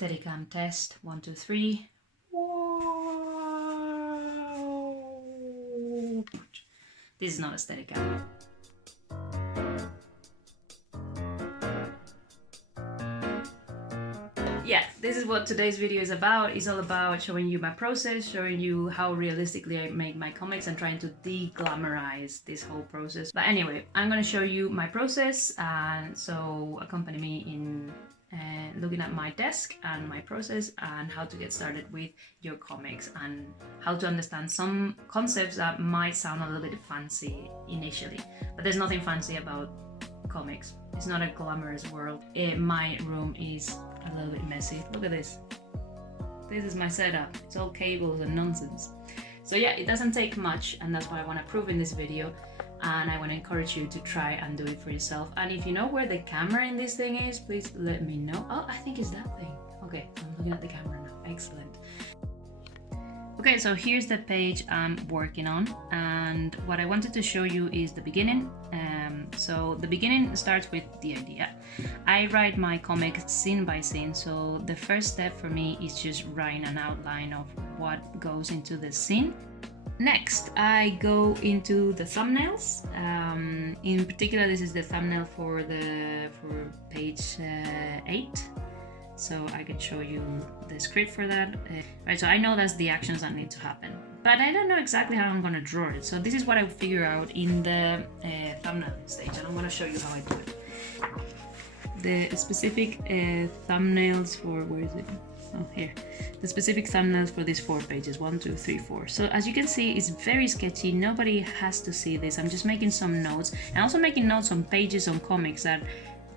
Steadicam test, 1, 2, 3. Whoa. This is not a Steadicam. Yeah, this is what today's video is about. It's all about showing you my process, showing you how realistically I make my comics and trying to de-glamorize this whole process. But anyway, I'm gonna show you my process, and so accompany me in looking at my desk and my process and how to get started with your comics and how to understand some concepts that might sound a little bit fancy initially, but there's nothing fancy about comics. It's not a glamorous world. My room is a little bit messy. Look at this. This is my setup. It's all cables and nonsense. So yeah, it doesn't take much, and that's what I want to prove in this video, and I want to encourage you to try and do it for yourself. And if you know where the camera in this thing is, please let me know. Oh, I think it's that thing. Okay, I'm looking at the camera now. Excellent. Okay, so here's the page I'm working on, and what I wanted to show you is the beginning. So the beginning starts with the idea. I write my comic scene by scene, so the first step for me is just writing an outline of what goes into the scene. Next, I go into the thumbnails. In particular, this is the thumbnail for page 8. So I can show you the script for that. Right, so I know that's the actions that need to happen, but I don't know exactly how I'm gonna draw it. So this is what I figure out in the thumbnail stage, and I'm gonna show you how I do it. The specific thumbnails for, where is it? Oh, here. The specific thumbnails for these 4 pages, 1, 2, 3, 4. So as you can see, it's very sketchy. Nobody has to see this. I'm just making some notes, and also making notes on pages on comics that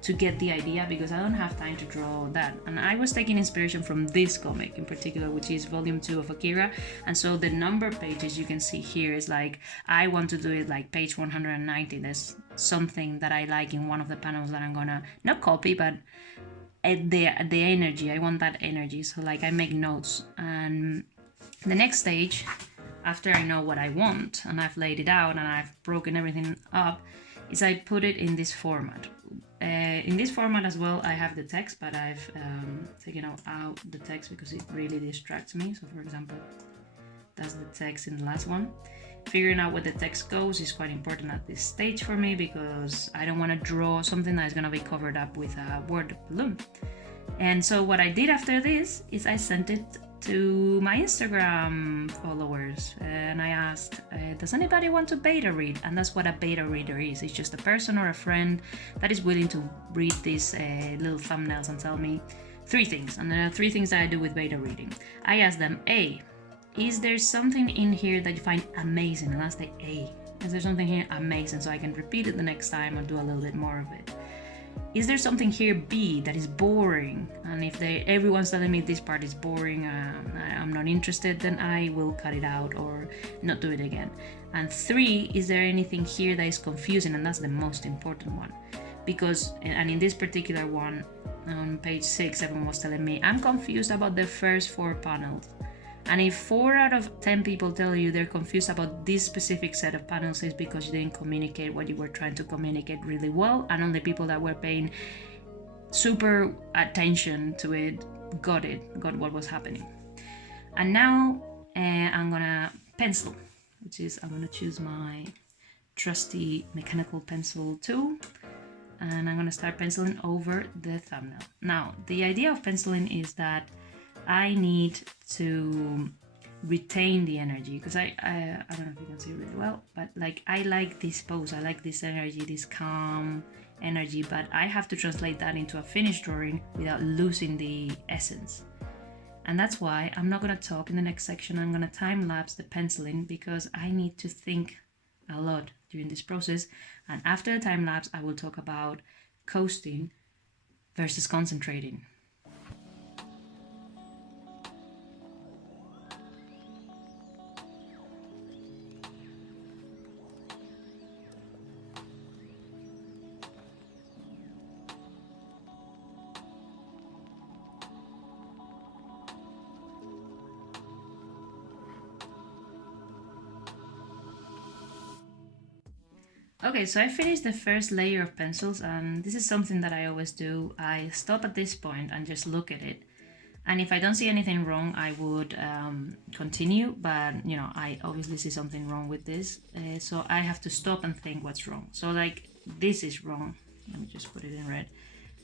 to get the idea, because I don't have time to draw that. And I was taking inspiration from this comic in particular, which is volume 2 of Akira. And so the number pages you can see here is like, I want to do it like page 190. There's something that I like in one of the panels that I'm gonna not copy, but the energy, I want that energy. So like I make notes, and the next stage, after I know what I want and I've laid it out and I've broken everything up, is I put it in this format. In this format as well, I have the text, but I've taken out the text because it really distracts me. So for example, that's the text in the last one. Figuring out where the text goes is quite important at this stage for me, because I don't want to draw something that is going to be covered up with a word balloon. And so what I did after this is I sent it to my Instagram followers, and I asked, does anybody want to beta read? And that's what a beta reader is. It's just a person or a friend that is willing to read these little thumbnails and tell me 3 things. And there are 3 things that I do with beta reading. I ask them, A, is there something in here that you find amazing? And that's the A. Is there something here amazing, so I can repeat it the next time or do a little bit more of it? Is there something here, B, that is boring? And if everyone's telling me this part is boring, I'm not interested, then I will cut it out or not do it again. And 3, is there anything here that is confusing? And that's the most important one. Because, and in this particular one, on page 6, everyone was telling me, I'm confused about the first 4 panels. And if 4 out of 10 people tell you they're confused about this specific set of panels, is because you didn't communicate what you were trying to communicate really well, and only people that were paying super attention to it got what was happening. And now I'm gonna pencil, which is, I'm gonna choose my trusty mechanical pencil tool, and I'm gonna start penciling over the thumbnail. Now, the idea of penciling is that I need to retain the energy, because I don't know if you can see it really well, but like I like this pose, I like this energy, this calm energy, but I have to translate that into a finished drawing without losing the essence. And that's why I'm not going to talk in the next section. I'm going to time lapse the penciling, because I need to think a lot during this process. And after the time lapse, I will talk about coasting versus concentrating. Okay, so I finished the first layer of pencils, and this is something that I always do. I stop at this point and just look at it. And if I don't see anything wrong, I would continue, but you know, I obviously see something wrong with this, so I have to stop and think what's wrong. So like, this is wrong. Let me just put it in red.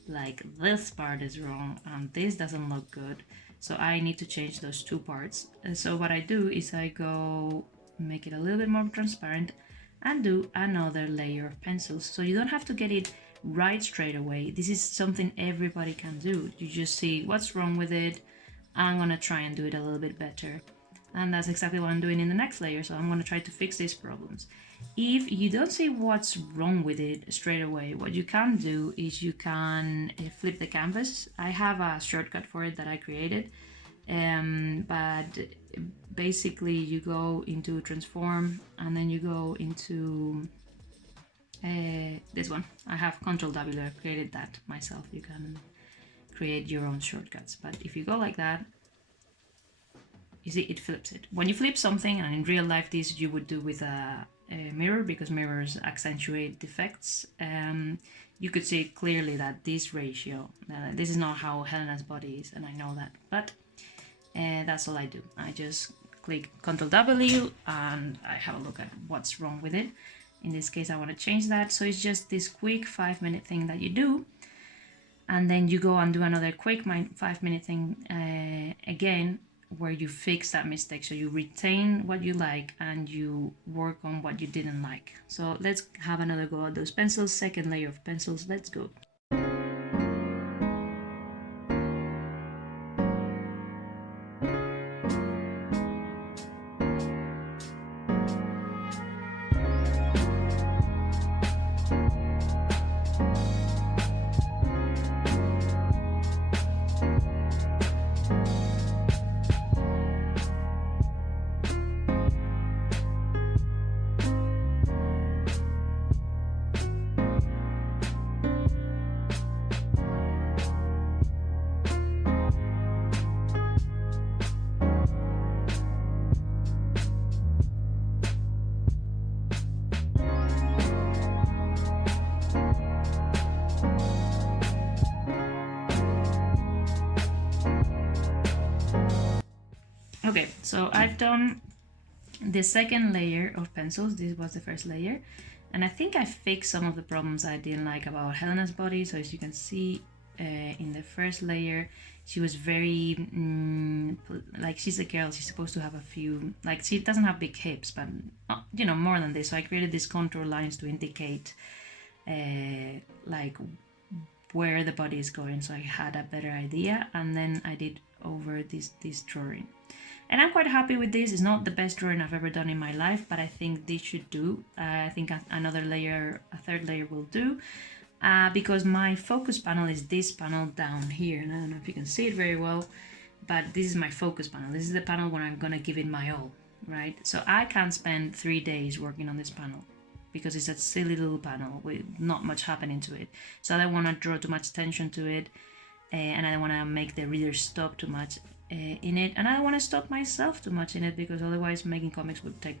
Like, this part is wrong and this doesn't look good, so I need to change those two parts. And so what I do is I go make it a little bit more transparent and do another layer of pencils. So you don't have to get it right straight away. This is something everybody can do. You just see what's wrong with it. I'm gonna try and do it a little bit better, and that's exactly what I'm doing in the next layer. So I'm gonna try to fix these problems. If you don't see what's wrong with it straight away, what you can do is you can flip the canvas. I have a shortcut for it that I created, but basically you go into transform and then you go into this one. I have Control W, I created that myself. You can create your own shortcuts, but if you go like that, you see it flips it. When you flip something, and in real life this you would do with a mirror, because mirrors accentuate defects, you could see clearly that this ratio, this is not how Helena's body is, and I know that, but that's all I do. I just click Ctrl W and I have a look at what's wrong with it. In this case I want to change that, so it's just this quick 5-minute thing that you do, and then you go and do another quick 5-minute thing again, where you fix that mistake. So you retain what you like and you work on what you didn't like. So let's have another go at those pencils. Second layer of pencils, let's go. Okay, so I've done the second layer of pencils. This was the first layer, and I think I fixed some of the problems I didn't like about Helena's body. So as you can see, in the first layer, she was very like, she's a girl, she's supposed to have a few, like, she doesn't have big hips, but you know, more than this. So I created these contour lines to indicate like where the body is going, so I had a better idea, and then I did over this drawing. And I'm quite happy with this. It's not the best drawing I've ever done in my life, but I think this should do. I think another layer, a third layer will do, because my focus panel is this panel down here. And I don't know if you can see it very well, but this is my focus panel. This is the panel where I'm gonna give it my all, right? So I can't spend 3 days working on this panel because it's a silly little panel with not much happening to it. So I don't wanna draw too much attention to it, and I don't wanna make the reader stop too much in it, and I don't want to stop myself too much in it, because otherwise making comics would take,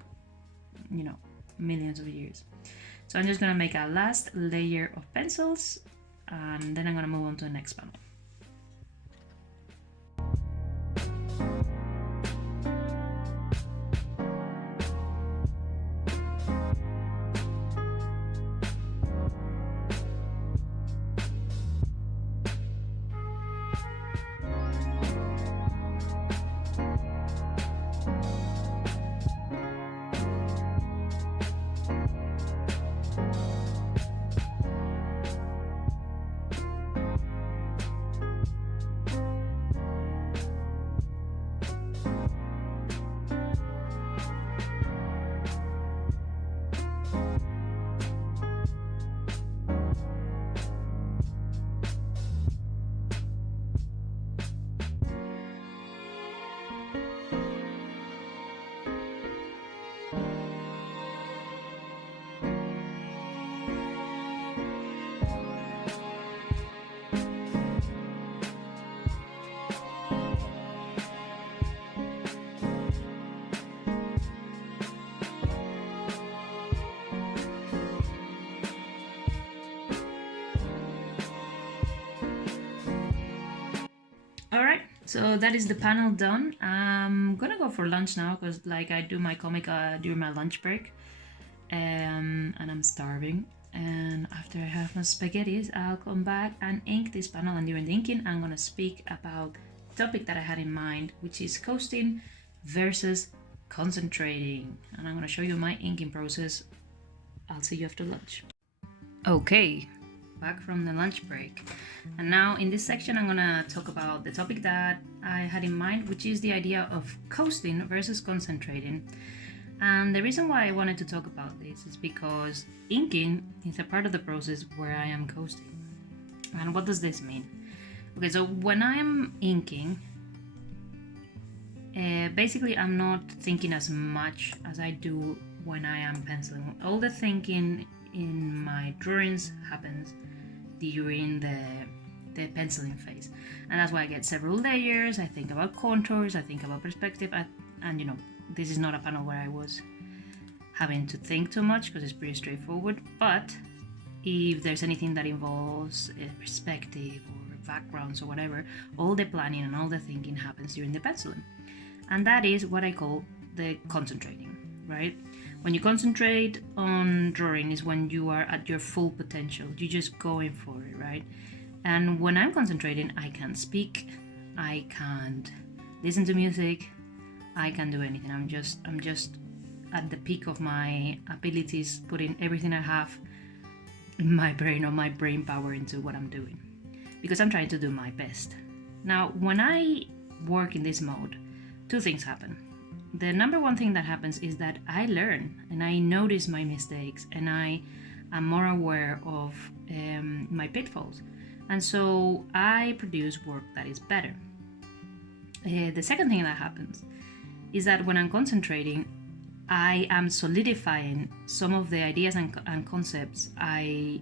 you know, millions of years. So I'm just gonna make a last layer of pencils, and then I'm gonna move on to the next panel. So that is the panel done. I'm gonna go for lunch now because like I do my comic during my lunch break, and I'm starving. And after I have my spaghettis, I'll come back and ink this panel. And during the inking, I'm gonna speak about the topic that I had in mind, which is coasting versus concentrating. And I'm gonna show you my inking process. I'll see you after lunch. Okay, back from the lunch break. And now in this section, I'm gonna talk about the topic that I had in mind, which is the idea of coasting versus concentrating. And the reason why I wanted to talk about this is because inking is a part of the process where I am coasting. And what does this mean? Okay, so when I'm inking, basically I'm not thinking as much as I do when I am penciling. All the thinking in my drawings happens during the penciling phase, and that's why I get several layers. I think about contours, I think about perspective, and you know, this is not a panel where I was having to think too much because it's pretty straightforward. But if there's anything that involves perspective or backgrounds or whatever, all the planning and all the thinking happens during the penciling, and that is what I call the concentrating, right? When you concentrate on drawing is when you are at your full potential. You're just going for it, right? And when I'm concentrating, I can't speak, I can't listen to music, I can't do anything. I'm just at the peak of my abilities, putting everything I have in my brain or my brain power into what I'm doing, because I'm trying to do my best. Now, when I work in this mode, two things happen. The number one thing that happens is that I learn and I notice my mistakes, and I am more aware of my pitfalls, and so I produce work that is better. The second thing that happens is that when I'm concentrating, I am solidifying some of the ideas and concepts I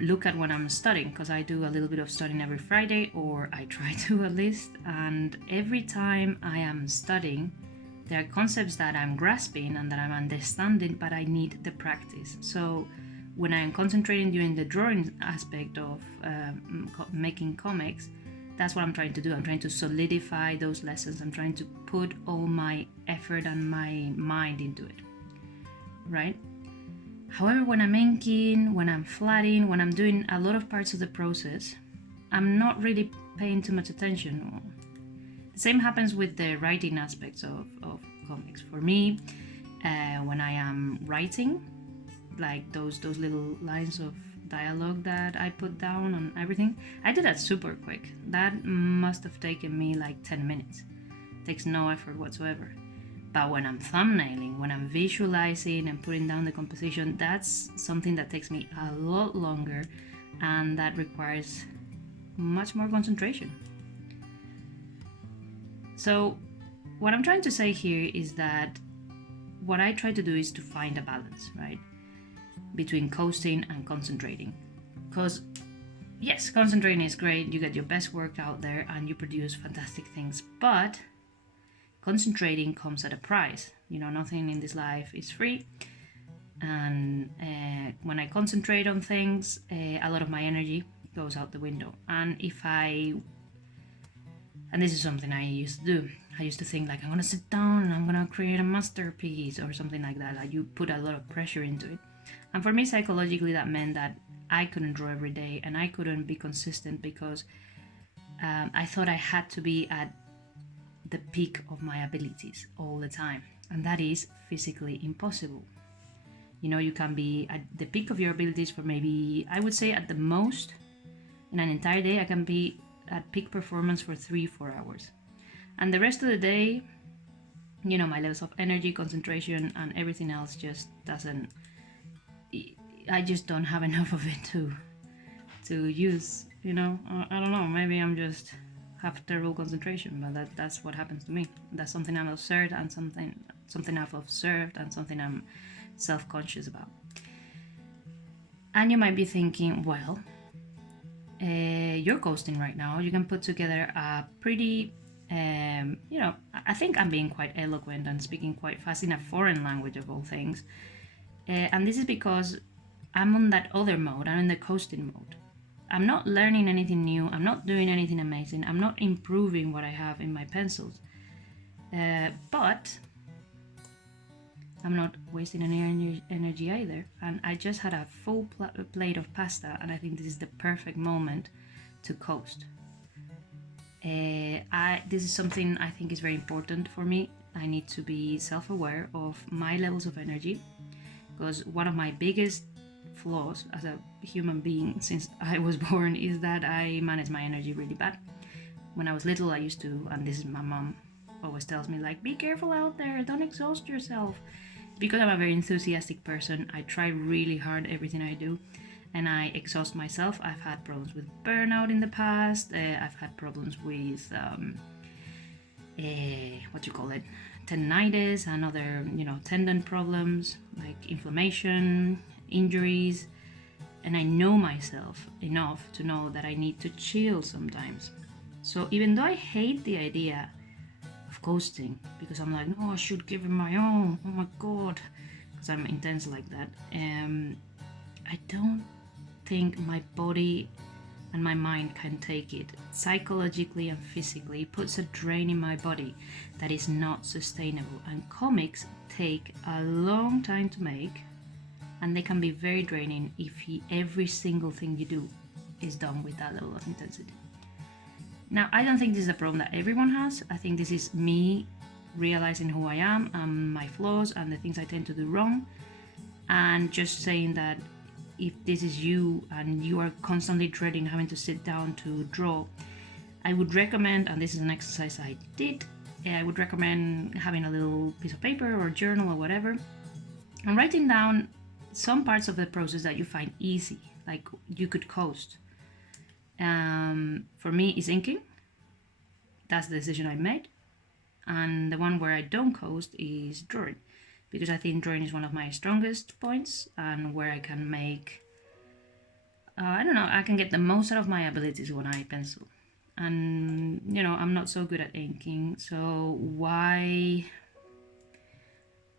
look at when I'm studying, because I do a little bit of studying every Friday, or I try to at least, and every time I am studying, there are concepts that I'm grasping and that I'm understanding, but I need the practice. So when I'm concentrating during the drawing aspect of making comics, that's what I'm trying to do. I'm trying to solidify those lessons. I'm trying to put all my effort and my mind into it, right? However, when I'm inking, when I'm flatting, when I'm doing a lot of parts of the process, I'm not really paying too much attention. The same happens with the writing aspects of comics. For me, when I am writing, like those little lines of dialogue that I put down on everything, I did that super quick. That must have taken me like 10 minutes. It takes no effort whatsoever. But when I'm thumbnailing, when I'm visualizing and putting down the composition, that's something that takes me a lot longer, and that requires much more concentration. So what I'm trying to say here is that what I try to do is to find a balance, right, between coasting and concentrating. Because yes, concentrating is great, you get your best work out there and you produce fantastic things, but concentrating comes at a price. You know, nothing in this life is free, and when I concentrate on things, a lot of my energy goes out the window. And this is something I used to do, I used to think like, I'm gonna sit down and I'm gonna create a masterpiece or something like that. Like, you put a lot of pressure into it, and for me psychologically that meant that I couldn't draw every day and I couldn't be consistent, because I thought I had to be at the peak of my abilities all the time, and that is physically impossible. You know, you can be at the peak of your abilities for maybe, I would say at the most in an entire day, I can be at peak performance for 3-4 hours, and the rest of the day, you know, my levels of energy, concentration and everything else just doesn't, I just don't have enough of it to use, you know. I don't know, maybe I'm just have terrible concentration, but that's what happens to me. That's something I'm observed, and something I've observed, and something I'm self-conscious about. And you might be thinking, well, you're coasting right now, you can put together a pretty you know, I think I'm being quite eloquent and speaking quite fast in a foreign language of all things, and this is because I'm on that other mode, I'm in the coasting mode. I'm not learning anything new, I'm not doing anything amazing, I'm not improving what I have in my pencils, but I'm not wasting any energy either. And I just had a full plate of pasta, and I think this is the perfect moment to coast. This is something I think is very important for me. I need to be self-aware of my levels of energy, because one of my biggest flaws as a human being since I was born is that I manage my energy really bad. When I was little, I used to, and this is my mom always tells me, like, be careful out there, don't exhaust yourself. Because I'm a very enthusiastic person, I try really hard everything I do, and I exhaust myself. I've had problems with burnout in the past. I've had problems with tendinitis and other, tendon problems like inflammation, injuries, and I know myself enough to know that I need to chill sometimes. So even though I hate the idea of coasting, because I'm like, no, I should give it my all, oh my god, because I'm intense like that, I don't think my body and my mind can take it. Psychologically and physically, it puts a drain in my body that is not sustainable, and comics take a long time to make, and they can be very draining if every single thing you do is done with that level of intensity. Now, I don't think this is a problem that everyone has. I think this is me realizing who I am and my flaws and the things I tend to do wrong, and just saying that if this is you and you are constantly dreading having to sit down to draw, I would recommend, and this is an exercise I did, I would recommend having a little piece of paper or journal or whatever, and writing down some parts of the process that you find easy, like you could coast. For me, is inking. That's the decision I made. And the one where I don't coast is drawing, because I think drawing is one of my strongest points and where I can make, I can get the most out of my abilities when I pencil. And, I'm not so good at inking, so why,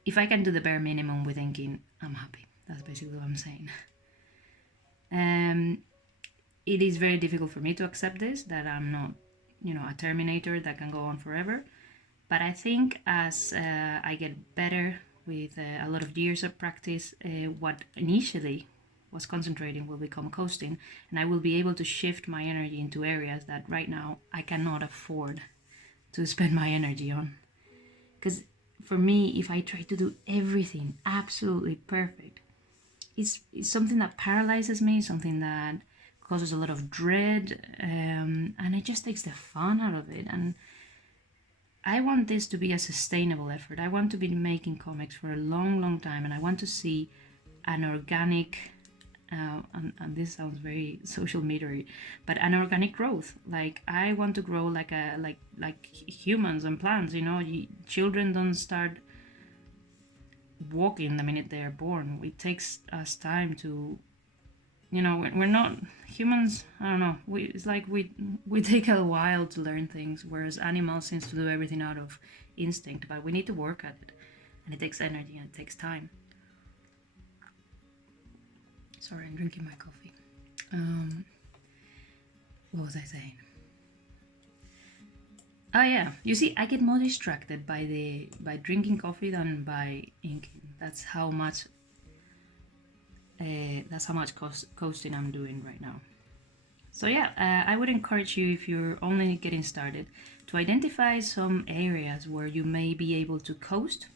if I can do the bare minimum with inking, I'm happy. That's basically what I'm saying. It is very difficult for me to accept this, that I'm not, a Terminator that can go on forever. But I think as I get better with a lot of years of practice, what initially was concentrating will become coasting, and I will be able to shift my energy into areas that right now I cannot afford to spend my energy on. Because for me, if I try to do everything absolutely perfect, it's something that paralyzes me, something that causes a lot of dread, and it just takes the fun out of it. And I want this to be a sustainable effort. I want to be making comics for a long, long time, and I want to see an organic, and this sounds very social media-y, but an organic growth. Like, I want to grow like humans and plants. Children don't start walking the minute they are born. It takes us time to, we're not humans. I don't know. It's like we take a while to learn things, whereas animals seems to do everything out of instinct. But we need to work at it, and it takes energy and it takes time. Sorry, I'm drinking my coffee. What was I saying? Oh yeah, you see, I get more distracted by drinking coffee than by inking. That's how much coasting I'm doing right now. So yeah, I would encourage you, if you're only getting started, to identify some areas where you may be able to coast.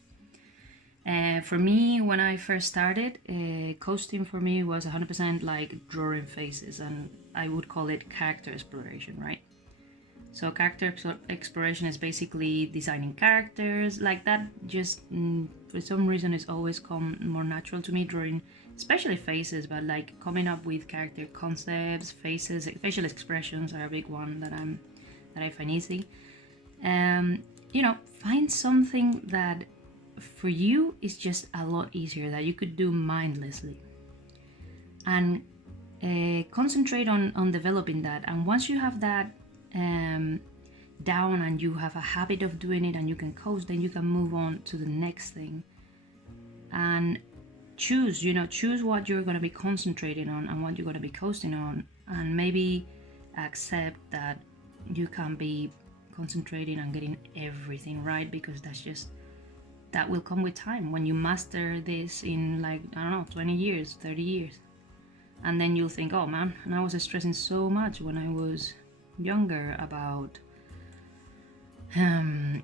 For me, when I first started, coasting for me was 100% like drawing faces, and I would call it character exploration, right? So character exploration is basically designing characters like that. Just for some reason, it's always come more natural to me, drawing especially faces, but like coming up with character concepts, faces, facial expressions are a big one that I find easy. Find something that for you is just a lot easier, that you could do mindlessly, and concentrate on developing that. And once you have that down and you have a habit of doing it and you can coast, then you can move on to the next thing and choose what you're going to be concentrating on and what you're going to be coasting on, and maybe accept that you can't be concentrating on getting everything right, because that will come with time. When you master this in, like, I don't know, 20 years, 30 years, and then you'll think, oh man, and I was stressing so much when I was younger about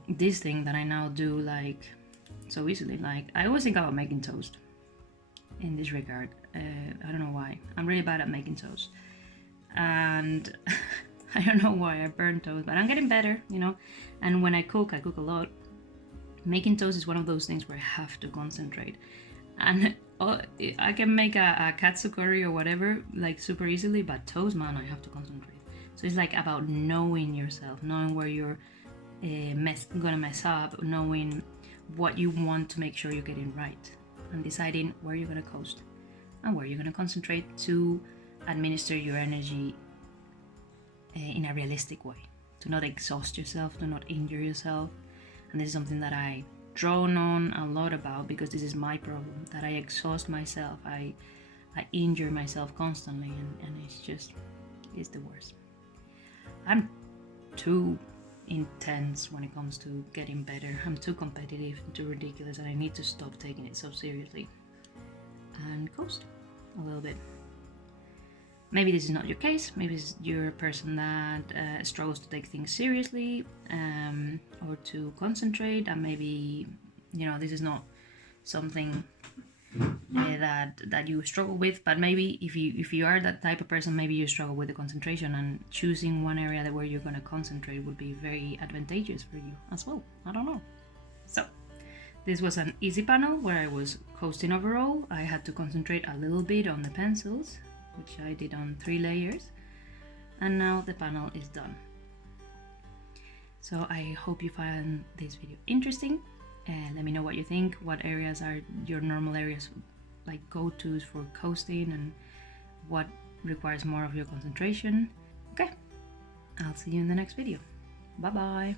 this thing that I now do like so easily. Like, I always think about making toast in this regard. I don't know why. I'm really bad at making toast, and I don't know why I burn toast, but I'm getting better, you know. And when I cook a lot. Making toast is one of those things where I have to concentrate, and I can make a katsu curry or whatever like super easily, but toast, man, I have to concentrate. So it's like about knowing yourself, knowing where you're gonna mess up, knowing what you want to make sure you're getting right, and deciding where you're gonna coast and where you're gonna concentrate to administer your energy in a realistic way, to not exhaust yourself, to not injure yourself. And this is something that I drone on a lot about, because this is my problem, that I exhaust myself, I injure myself constantly, and it's the worst. I'm too intense when it comes to getting better. I'm too competitive, too ridiculous, and I need to stop taking it so seriously and coast a little bit. Maybe this is not your case. Maybe you're a person that struggles to take things seriously or to concentrate, and maybe, you know, this is not something that you struggle with. But maybe if you are that type of person, maybe you struggle with the concentration, and choosing one area where you're going to concentrate would be very advantageous for you as well. I don't know. So this was an easy panel where I was coasting overall. I had to concentrate a little bit on the pencils, which I did on 3 layers, and now the panel is done. So I hope you found this video interesting, and let me know what you think. What areas are your normal areas, like go-tos for coasting, and what requires more of your concentration. Okay, I'll see you in the next video. Bye bye.